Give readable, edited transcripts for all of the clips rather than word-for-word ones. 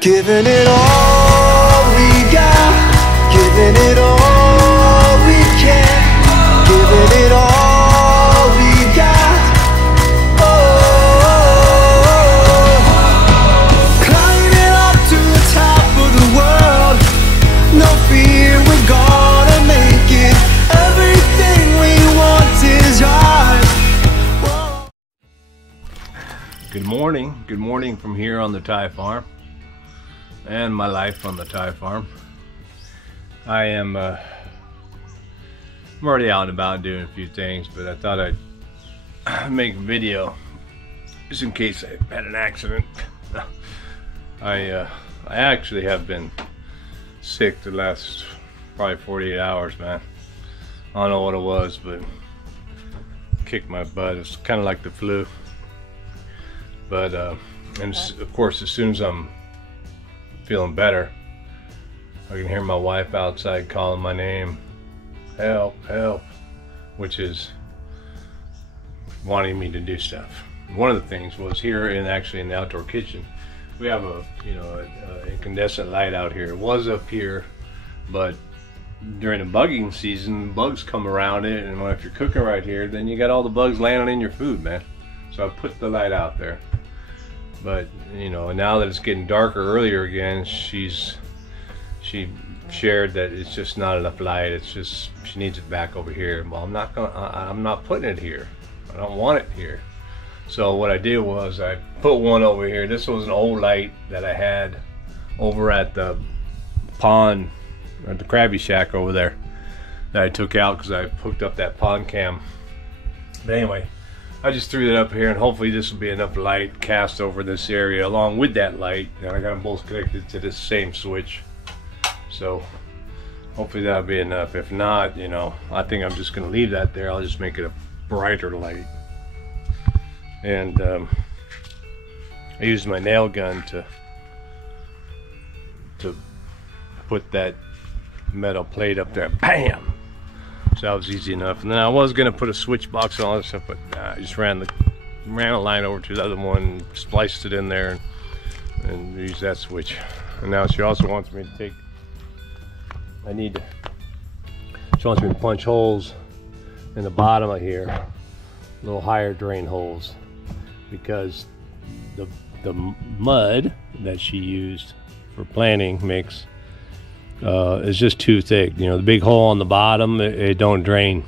Giving it all we got, giving it all we can, giving it all we got. Oh, climbing up to the top of the world, no fear, we're gonna make it. Everything we want is ours. Whoa. Good morning from here on the Thai farm and my life on the Thai farm. I'm already out and about doing a few things, but I thought I'd make a video just in case I had an accident. I actually have been sick the last probably 48 hours, man. I don't know what it was, but kicked my butt. It's kind of like the flu. But and of course, as soon as I'm feeling better, I can hear my wife outside calling my name, help, help, which is wanting me to do stuff. One of the things was here actually in the outdoor kitchen, we have a incandescent light out here. It was up here, but during the bugging season, bugs come around it, and if you're cooking right here, then you got all the bugs landing in your food, man. So I put the light out there. But now that it's getting darker earlier again, she shared that it's just not enough light. It's just she needs it back over here. Well, I'm not putting it here. I don't want it here. So what I did was I put one over here. This was an old light that I had over at the pond, at the Krabby Shack over there, that I took out because I hooked up that pond cam. But anyway, I just threw that up here, and hopefully this will be enough light cast over this area along with that light. And I got them both connected to this same switch, so hopefully that'll be enough. If not, I think I'm just gonna leave that there. I'll just make it a brighter light. And I used my nail gun to put that metal plate up there. Bam! So that was easy enough. And then I was gonna put a switch box and all that stuff, but I just ran a line over to the other one, spliced it in there, and used that switch. And now she also wants me to take. She wants me to punch holes in the bottom of here, little higher drain holes, because the mud that she used for planting mix is just too thick. The big hole on the bottom, it don't drain.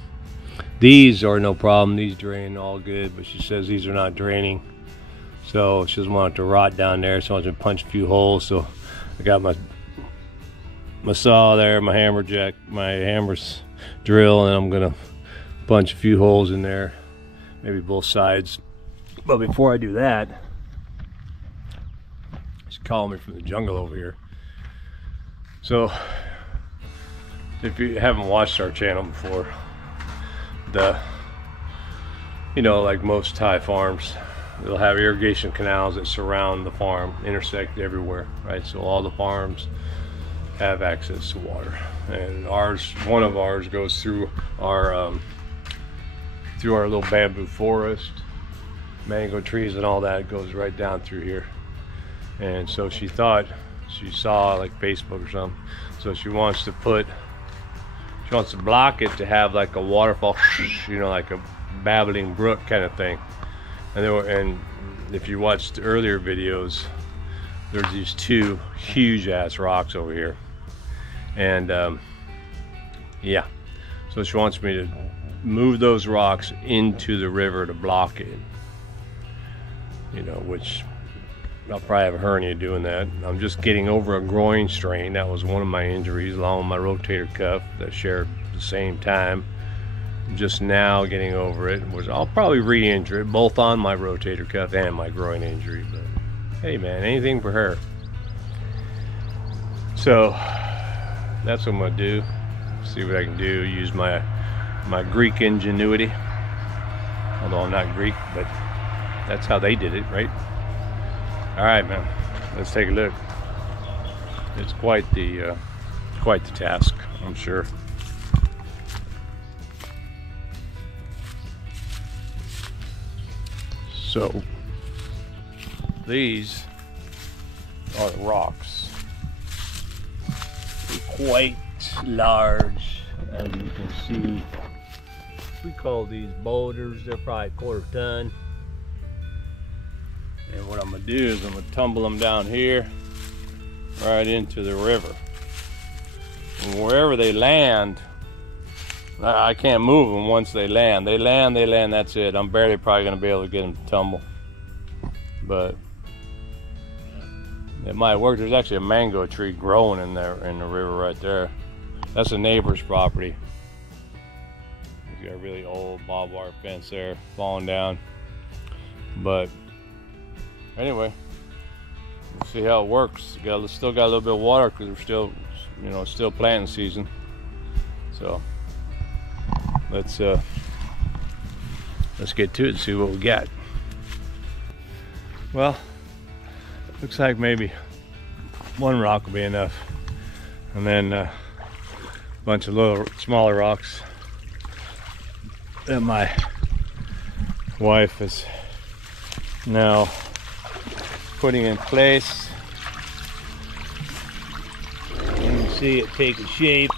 These are no problem, these drain all good, but she says these are not draining, so she doesn't want it to rot down there. So I want to punch a few holes. So I got my saw there, my hammer jack, my hammer's drill, and I'm gonna punch a few holes in there, maybe both sides. But before I do that, she's calling me from the jungle over here. So if you haven't watched our channel before, like most Thai farms, they'll have irrigation canals that surround the farm, intersect everywhere, right? So all the farms have access to water, and one of ours goes through our little bamboo forest, mango trees and all that. It goes right down through here. And so she thought she saw like Facebook or something, so she wants to block it to have like a waterfall, like a babbling brook kind of thing. And if you watched earlier videos, there's these two huge ass rocks over here, and yeah, so she wants me to move those rocks into the river to block it, which I'll probably have a hernia doing that. I'm just getting over a groin strain. That was one of my injuries, along with my rotator cuff that shared the same time. I'm just now getting over it, which I'll probably re-injure it, both on my rotator cuff and my groin injury. But hey man, anything for her. So that's what I'm gonna do. See what I can do. Use my Greek ingenuity. Although I'm not Greek, but that's how they did it, right? All right, man. Let's take a look. It's quite the task, I'm sure. So these are the rocks. They're quite large, as you can see. We call these boulders. They're probably quarter ton. And what I'm gonna do is I'm gonna tumble them down here right into the river. And wherever they land, I can't move them once they land. They land, that's it. I'm barely probably gonna be able to get them to tumble. But it might work. There's actually a mango tree growing in there in the river right there. That's a neighbor's property. He's got a really old barbed wire fence there falling down. But anyway, we'll see how it works. Still got a little bit of water because we're still, you know, still planting season. So let's get to it and see what we got. Well, looks like maybe one rock will be enough, and then a bunch of little smaller rocks that my wife is now putting in place. You can see it taking shape.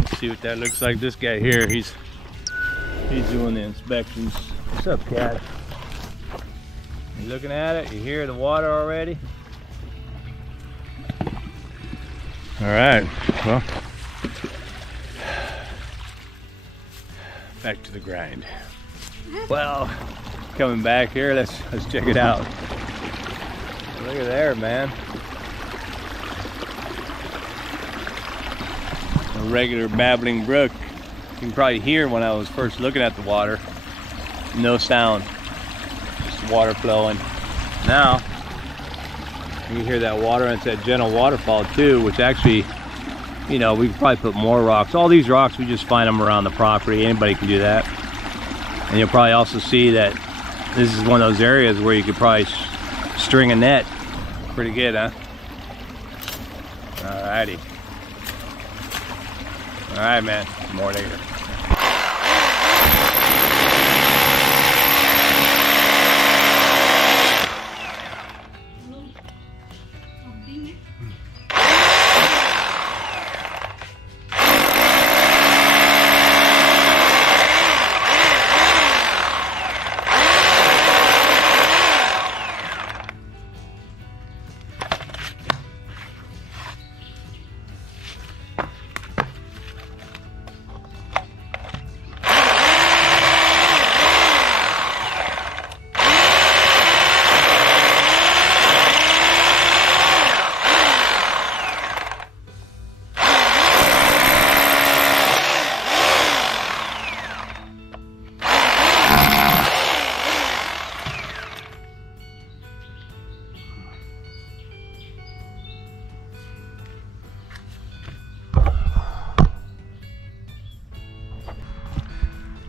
Let's see what that looks like. This guy here, he's doing the inspections. What's up, cat? You looking at it? You hear the water already? All right, well, back to the grind. Well, coming back here, let's check it out. Look at there, man. A regular babbling brook. You can probably hear when I was first looking at the water. No sound. Water flowing. Now you can hear that water, and it's that gentle waterfall too, which actually, you know, we could probably put more rocks. All these rocks, we just find them around the property. Anybody can do that. And you'll probably also see that this is one of those areas where you could probably string a net pretty good, huh? Alrighty. Alright, man, more later.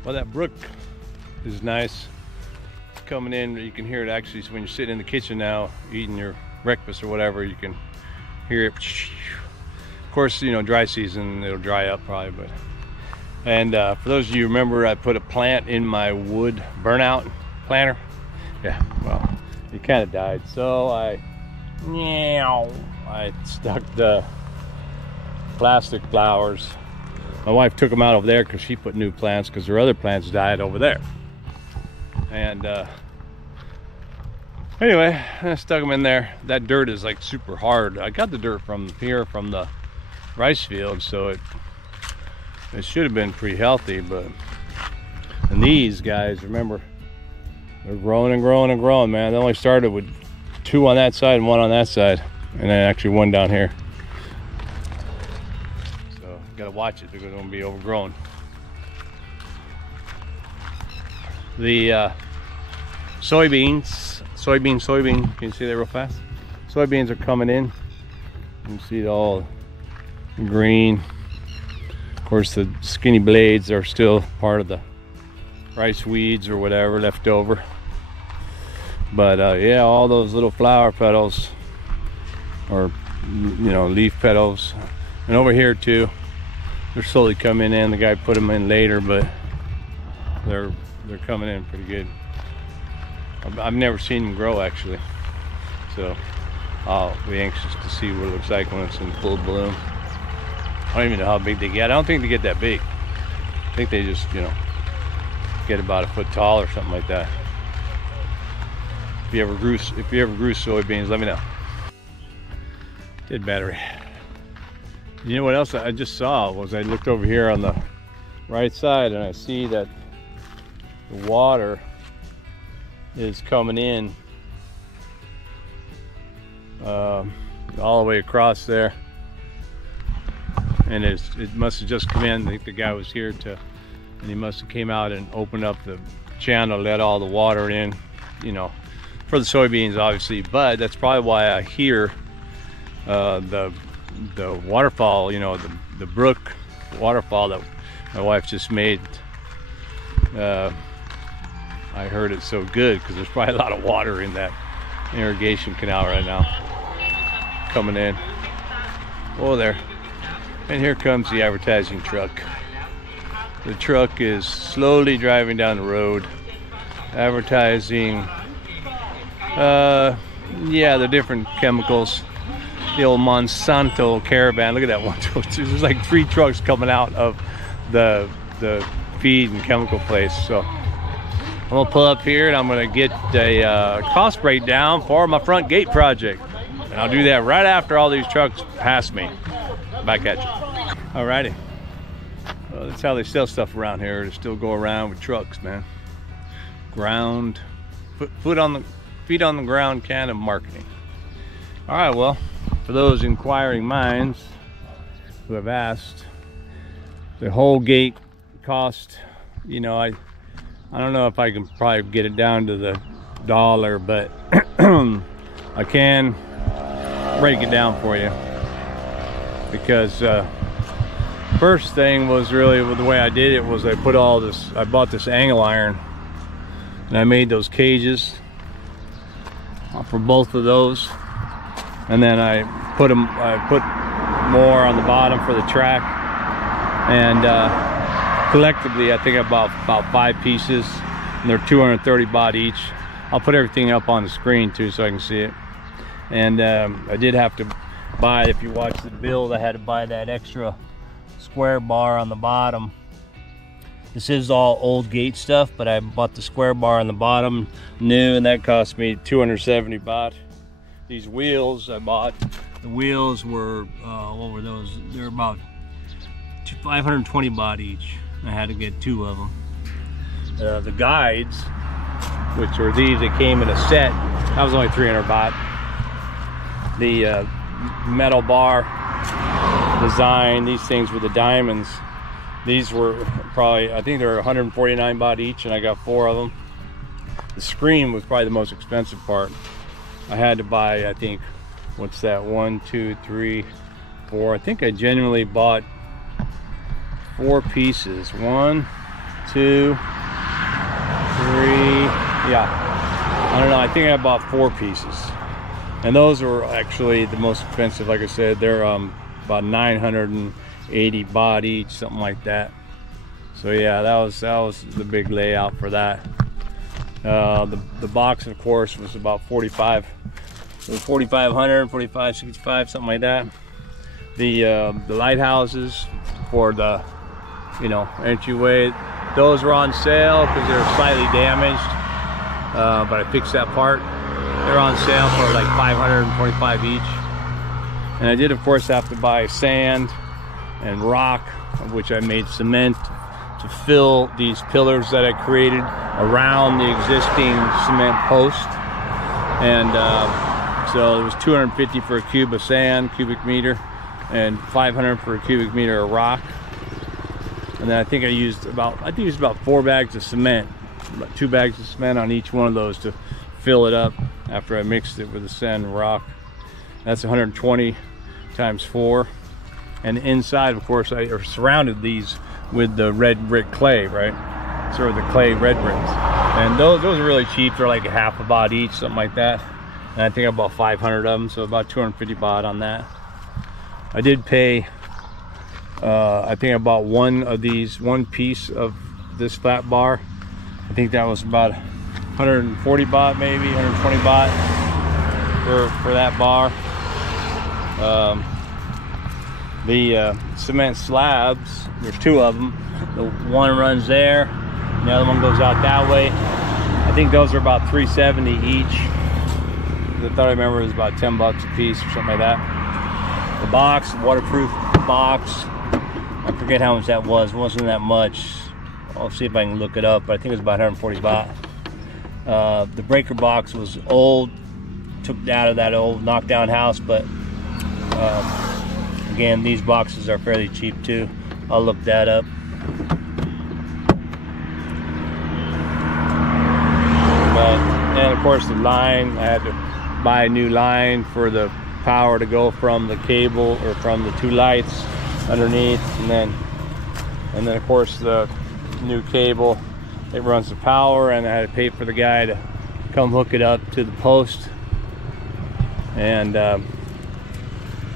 Well, that brook is nice. It's coming in. You can hear it actually when you're sitting in the kitchen now, eating your breakfast or whatever. You can hear it. Of course, you know, dry season, it'll dry up probably. But and for those of you who remember, I put a plant in my wood burnout planter. Yeah, well, it kind of died, so I stuck the plastic flowers. My wife took them out over there because she put new plants because her other plants died over there. And anyway, I stuck them in there. That dirt is like super hard. I got the dirt from here from the rice field, so it should have been pretty healthy. But and these guys, remember, they're growing and growing and growing, man. They only started with 2 on that side and 1 on that side, and then actually 1 down here. Gotta watch it because it's gonna be overgrown. The soybeans, can you see that real fast? Soybeans are coming in. You can see it all green. Of course, the skinny blades are still part of the rice weeds or whatever left over. But yeah, all those little flower petals, or you know, leaf petals, and over here too. They're slowly coming in. The guy put them in later, but they're coming in pretty good. I've never seen them grow actually. So I'll be anxious to see what it looks like when it's in full bloom. I don't even know how big they get. I don't think they get that big. I think they just, you know, get about a foot tall or something like that. If you ever grew soybeans, let me know. Dead battery. You know what else I just saw was I looked over here on the right side and I see that the water is coming in all the way across there, and it must have just come in. I think the guy was here and he must have came out and opened up the channel, let all the water in, you know, for the soybeans obviously. But that's probably why I hear the waterfall, you know, the Brook waterfall that my wife just made. I heard it's so good because there's probably a lot of water in that irrigation canal right now coming in. Oh, there. And here comes the advertising truck. The truck is slowly driving down the road advertising yeah, the different chemicals. The old Monsanto caravan. Look at that one. There's like 3 trucks coming out of the feed and chemical place. So I'm gonna pull up here and I'm gonna get a cost breakdown for my front gate project, and I'll do that right after all these trucks pass me. Back at you. Alrighty. Well, that's how they sell stuff around here. They still go around with trucks, man. Ground, feet on the ground kind of marketing. All right, well, for those inquiring minds who have asked, the whole gate cost, you know, I don't know if I can probably get it down to the dollar, but I can break it down for you, because first thing was really, with the way I did it was I bought this angle iron and I made those cages for both of those, and then I put more on the bottom for the track, and collectively I think I bought about 5 pieces, and they're 230 baht each. I'll put everything up on the screen too so I can see it. And I did have to buy, if you watch the build, I had to buy that extra square bar on the bottom. This is all old gate stuff, but I bought the square bar on the bottom new, and that cost me 270 baht. These wheels I bought, the wheels were what were those? They're about 520 baht each. I had to get 2 of them. The guides, which were these that came in a set, that was only 300 baht. The metal bar design, these things with the diamonds, these were probably, I think they were 149 baht each, and I got 4 of them. The screen was probably the most expensive part. I had to buy, I think, what's that, 1, 2, 3, 4. I think I genuinely bought 4 pieces. 1, 2, 3, yeah. I don't know, I think I bought 4 pieces. And those were actually the most expensive. Like I said, they're about 980 baht each, something like that. So yeah, that was the big layout for that. The box, of course, was about 45. It was 4,500, 4,565, something like that. The lighthouses for the, you know, entryway, those were on sale because they were slightly damaged. But I fixed that part. They're on sale for like 525 each. And I did, of course, have to buy sand and rock, of which I made cement to fill these pillars that I created around the existing cement post. And so it was 250 for a cube of sand, cubic meter, and 500 for a cubic meter of rock. And then I think I used about 4 bags of cement, about 2 bags of cement on each one of those to fill it up after I mixed it with the sand and rock. That's 120 times 4. And inside, of course, I surrounded these with the red brick clay, right? Sort of the clay red bricks. And those are really cheap. They're like half a baht each, something like that. And I think I bought 500 of them, so about 250 baht on that. I did pay, I think I bought one piece of this flat bar. I think that was about 140 baht, maybe 120 baht. for that bar. The cement slabs, there's two of them. The one runs there, and the other one goes out that way. I think those are about $3.70 each. I thought I remember it was about 10 bucks a piece or something like that. The box, waterproof box, I forget how much that was. It wasn't that much. I'll see if I can look it up, but I think it was about 140 baht. The breaker box was old, took it out of that old knockdown house, but again, these boxes are fairly cheap too. I'll look that up. And of course the line, I had to buy a new line for the power to go from the cable or from the two lights underneath, and then of course the new cable, it runs the power, and I had to pay for the guy to come hook it up to the post. And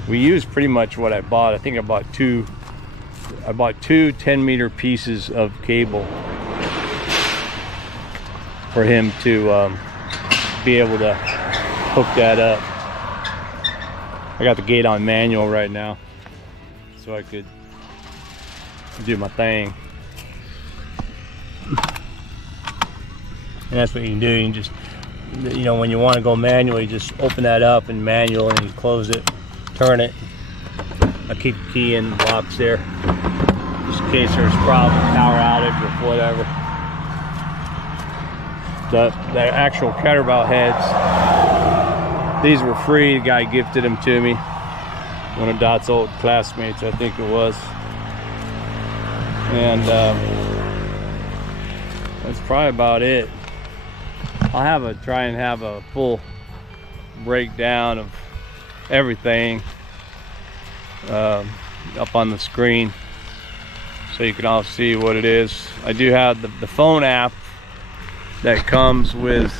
we used pretty much what I bought. I think I bought two 10-meter pieces of cable for him to be able to hook that up. I got the gate on manual right now, so I could do my thing. And that's what you can do. You can just, you know, when you want to go manual, you just open that up in manual and you close it, turn it. I keep the key in the box there, just in case there's a problem, power outage or whatever. The actual kettlebell heads, these were free. The guy gifted them to me. One of Dot's old classmates, I think it was. And that's probably about it. I'll try and have a full breakdown of everything up on the screen, so you can all see what it is. I do have the phone app that comes with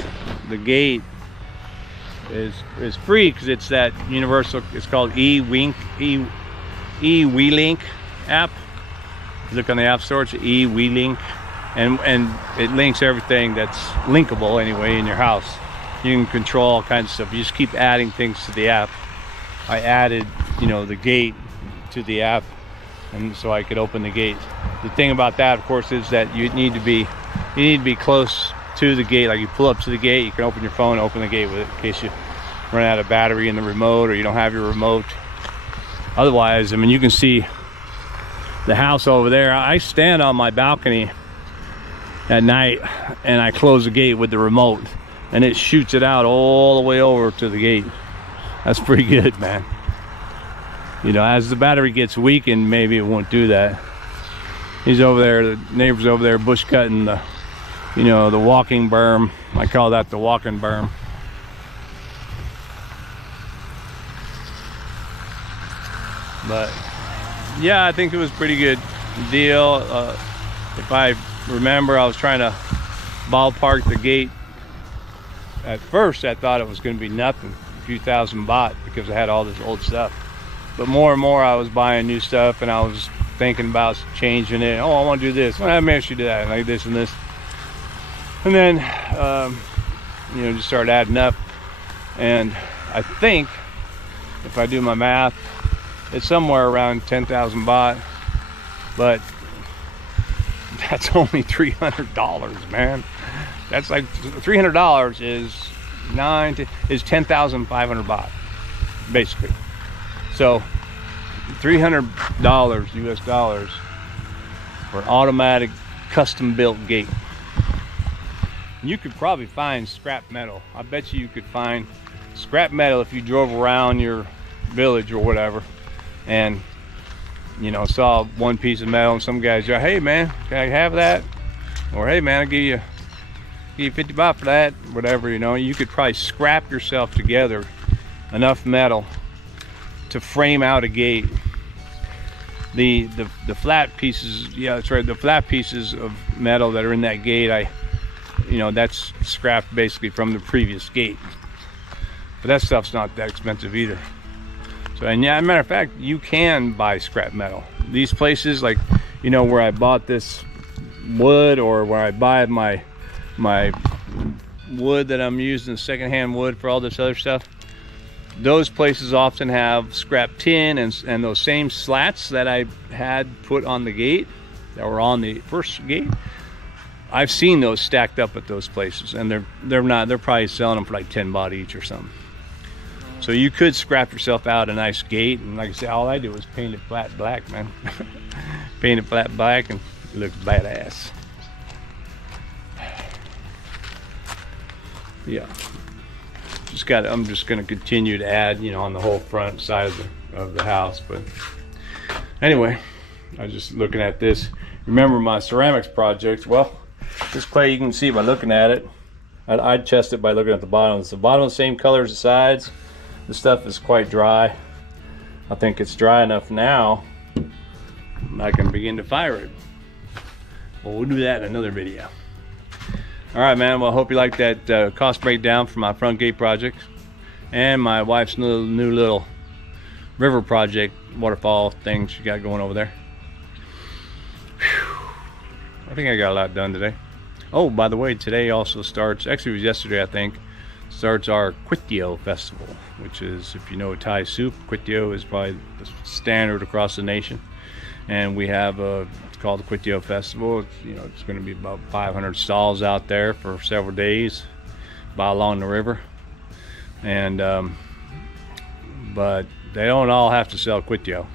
the gate is free, because it's that universal, it's called e-Wink e-WeLink app. Look on the app store, it's e-WeLink, and it links everything that's linkable anyway in your house. You can control all kinds of stuff. You just keep adding things to the app. I added, you know, the gate to the app, and so I could open the gate. The thing about that, of course, is that you need to be close to the gate. Like, you pull up to the gate, you can open your phone, open the gate with it, in case you run out of battery in the remote or you don't have your remote. Otherwise, I mean, you can see the house over there. I stand on my balcony at night and I close the gate with the remote, and it shoots it out all the way over to the gate. That's pretty good, man. You know, as the battery gets weakened, maybe it won't do that. He's over there, the neighbor's over there bush cutting the, you know, the walking berm. I call that the walking berm. But yeah, I think it was a pretty good deal. If I remember, I was trying to ballpark the gate. At first I thought it was going to be nothing, a few thousand baht, because I had all this old stuff. But more and more I was buying new stuff, and I was thinking about changing it. Oh, I want to do this. Well, maybe I should do that, like this and this. And then you know, just started adding up, and I think, if I do my math, it's somewhere around 10,000 baht, but that's only $300, man. That's like $300 is 10,500 baht, basically. So $300 US dollars for an automatic custom built gate. You could probably find scrap metal. I bet you could find scrap metal if you drove around your village or whatever, and you know, saw one piece of metal, and some guys go, hey man, can I have that? Or hey man, I'll give you 50 baht for that, whatever. You know, you could probably scrap yourself together enough metal to frame out a gate. The flat pieces, yeah, that's right, the flat pieces of metal that are in that gate, you know, that's scrapped basically from the previous gate. But that stuff's not that expensive either. So, and yeah, as a matter of fact, you can buy scrap metal. These places, like, you know, where I bought this wood, or where I buy my wood that I'm using, secondhand wood for all this other stuff, those places often have scrap tin and those same slats that I had put on the gate, that were on the first gate. I've seen those stacked up at those places, and they're probably selling them for like 10 baht each or something. So you could scrap yourself out a nice gate, and like I said, all I do is paint it flat black, man. Paint it flat black and it looks badass. Yeah, I'm just gonna continue to add, you know, on the whole front side of the house. But anyway, I was just looking at this. Remember my ceramics project? Well, this clay, you can see by looking at it. I'd test it by looking at the bottom. It's the bottom the same color as the sides. The stuff is quite dry. I think it's dry enough now I can begin to fire it. Well, we'll do that in another video. All right, man. Well, I hope you like that cost breakdown for my front gate project and my wife's new little river project, waterfall thing she got going over there. Whew. I think I got a lot done today. Oh, by the way, today also starts, actually it was yesterday I think, starts our Kwitio festival, which is, if you know Thai soup, Kwitio is probably the standard across the nation. And we have it's called the Kwitio Festival. It's going to be about 500 stalls out there for several days, by along the river. And but they don't all have to sell Kwitio.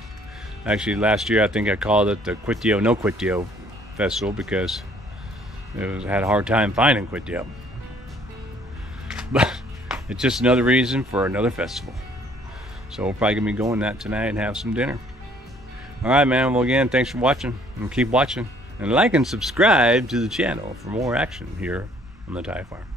Actually, last year I think I called it the Kwitio No Kwitio Festival because I had a hard time finding Kwitio. But it's just another reason for another festival. So we're probably gonna be going that tonight and have some dinner. All right, man. Well, again, thanks for watching, and keep watching, and like and subscribe to the channel for more action here on the Thai Farm.